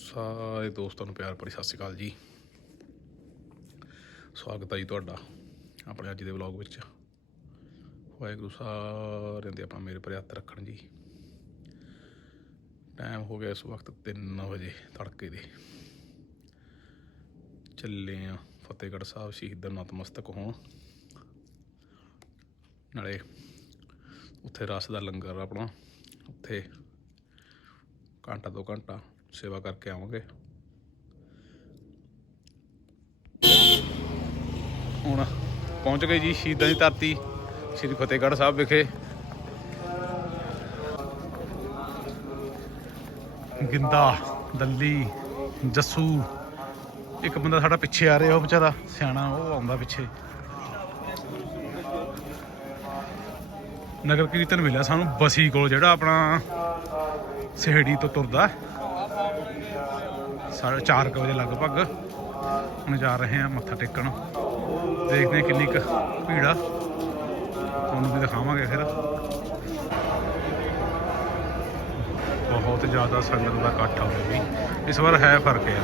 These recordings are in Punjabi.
ਸਾਰੇ ਦੋਸਤਾਂ ਨੂੰ ਪਿਆਰ ਭਰੀ ਸਤਿ ਸ਼੍ਰੀ ਅਕਾਲ ਜੀ। ਸਵਾਗਤ ਹੈ ਜੀ ਤੁਹਾਡਾ ਆਪਣੇ ਅੱਜ ਦੇ ਵਲੌਗ ਵਿੱਚ। ਵਾਹਿਗੁਰੂ ਸਾਰਿਆਂ ਦੇ ਆਪਾਂ ਮੇਰੇ ਪਰ ਹੱਥ ਰੱਖਣ ਜੀ। ਟਾਈਮ ਹੋ ਗਿਆ ਇਸ ਵਕਤ 3 ਵਜੇ ਤੜਕੇ ਦੇ। ਚੱਲੇ ਆ ਫਤਿਹਗੜ੍ਹ ਸਾਹਿਬ ਸ਼ਹੀਦਾਂ ਨਤਮਸਤਕ ਹੋਣ। ਨਾਲੇ ਉੱਥੇ ਰਸ ਦਾ ਲੰਗਰ ਆਪਣਾ। ਉੱਥੇ ਘੰਟਾ ਦੋ ਘੰਟਾ ਸੇਵਾ ਕਰਕੇ ਆਵਾਂਗੇ। ਹੁਣ ਪਹੁੰਚ ਗਏ ਜੀ ਸ਼ਹੀਦਾਂ ਦੀ ਧਰਤੀ, ਸ੍ਰੀ ਫਤਿਹਗੜ੍ਹ ਸਾਹਿਬ ਵਿਖੇ। ਗਿੰਦਾ, ਦੱਲੀ, ਜੱਸੂ, ਇੱਕ ਬੰਦਾ ਸਾਡਾ ਪਿੱਛੇ ਆ ਰਿਹਾ, ਉਹ ਵਿਚਾਰਾ ਸਿਆਣਾ, ਉਹ ਆਉਂਦਾ ਪਿੱਛੇ। ਨਗਰ ਕੀਰਤਨ ਮਿਲਿਆ ਸਾਨੂੰ, ਬਸੀ ਕੋਲ ਜਿਹੜਾ ਆਪਣਾ ਸਿਹੜੀ ਤੋਂ ਤੁਰਦਾ। ਸਾਢੇ ਚਾਰ ਕੁ ਵਜੇ ਲਗਭਗ ਹੁਣ ਜਾ ਰਹੇ ਹਾਂ ਮੱਥਾ ਟੇਕਣ। ਦੇਖਦੇ ਕਿੰਨੀ ਕੁ ਭੀੜ ਆ। ਤੁਹਾਨੂੰ ਵੀ ਦਿਖਾਵਾਂਗੇ ਫਿਰ। ਬਹੁਤ ਜ਼ਿਆਦਾ ਸੰਗਤ ਦਾ ਇਕੱਠ ਆ ਵੀ। ਇਸ ਵਾਰ ਹੈ ਫ਼ਰਕ ਆ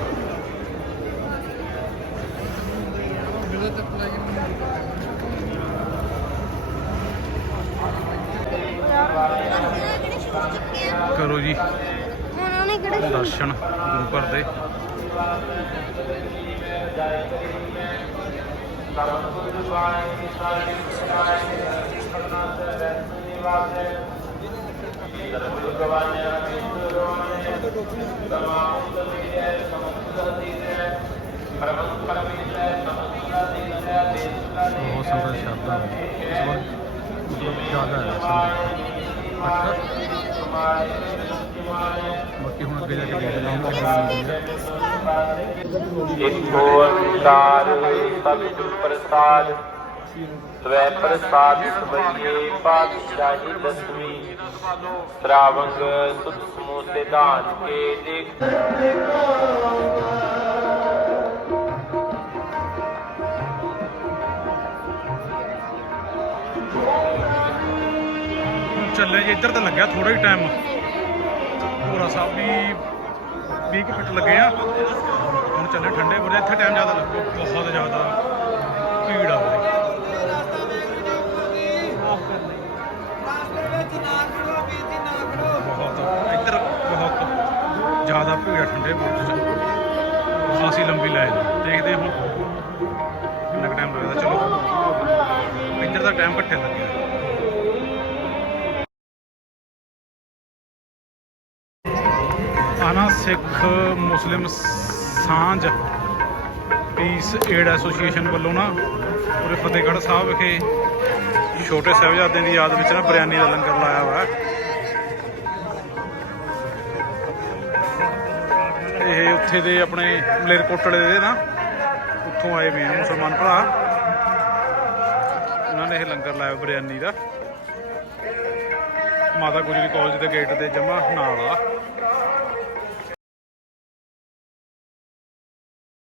ਕਰੋ ਜੀ। ਕਿਹੜੇ ਦਰਸ਼ਨ ਗੁਰੂ ਘਰ ਦੇ। ਬਹੁਤ ਸੰਗਤ ਸ਼ਰਧਾ ਇਸ ਵਾਰ ਮਤਲਬ ਜ਼ਿਆਦਾ ਹੈ ਸੰਗਤ। ਅੱਛਾ। ਬਾਕੀ ਹੁਣ ਅੱਗੇ ਜਾ ਕੇ ਦੇਖਦੇ ਹਾਂ ਕਿੰਨੀ ਹੁੰਦੀ ਹੈ ਇੱਕ ਓੰਕਾਰ ਸਤਿਗੁਰ ਪ੍ਰਸਾਦ ਸਵੈ ਪ੍ਰਸਾਦ ਸਵਈਏ ਪਾਤਸ਼ਾਹੀ ਦਸਵੀਂ ਸ਼ਰਾਵੰਗ ਸੁਧ ਸਮੂਹ ਸਿਧਾਂਤ ਕੇ ਦੇਖ ਹੁਣ ਚੱਲੇ ਜੀ ਇੱਧਰ ਤਾਂ ਲੱਗਿਆ ਥੋੜਾ ਹੀ ਟਾਈਮ ਪੂਰਾ ਸਾਹਿਬ ਵੀ 20 ਕੁ ਮਿੰਟ ਲੱਗੇ ਆ। ਹੁਣ ਚੱਲੇ ਠੰਡੇ ਬੁਰੇ ਇੱਥੇ ਟਾਈਮ ਜ਼ਿਆਦਾ ਲੱਗੂ, ਬਹੁਤ ਜ਼ਿਆਦਾ ਭੀੜ ਆ ਉਰੇ। ਬਹੁਤ, ਇੱਧਰ ਬਹੁਤ ਜ਼ਿਆਦਾ ਭੀੜ ਆ ਠੰਡੇ ਬੁਰਜ ਚ। ਖਾਸੀ ਲੰਬੀ ਲਾਈਨ ਦੇਖਦੇ ਹੁਣ ਕਿੰਨਾ ਟਾਈਮ ਲੱਗਦਾ, ਚਲੋ। ਇੱਧਰ ਦਾ ਟਾਈਮ ਘੱਟੇ ਲੱਗਿਆ ਆਨਾ Sikh Muslim Sanjh peace aid association ਵੱਲੋਂ ਨਾ ਪੂਰੇ ਫਤਿਹਗੜ੍ਹ ਸਾਹਿਬ ਵਿਖੇ ਛੋਟੇ ਸਾਹਿਬਜ਼ਾਦਿਆਂ ਦੀ ਯਾਦ ਵਿੱਚ ਨਾ ਬਿਰਿਆਨੀ ਦਾ ਲੰਗਰ ਲਾਇਆ ਹੋਇਆ ਇਹ ਉੱਥੇ ਦੇ ਆਪਣੇ ਮਲੇਰਕੋਟਲੇ ਦੇ ਨਾ ਉੱਥੋਂ ਆਏ ਹੋਏ ਮੁਸਲਮਾਨ ਭਰਾ। ਉਹਨਾਂ ਨੇ ਇਹ ਲੰਗਰ ਲਾਇਆ ਬਿਰਿਆਨੀ ਦਾ। ਮਾਤਾ ਗੁਜਰੀ ਕਾਲਜ ਦੇ ਗੇਟ ਦੇ ਜਮਾ ਨਾਲ ਆ।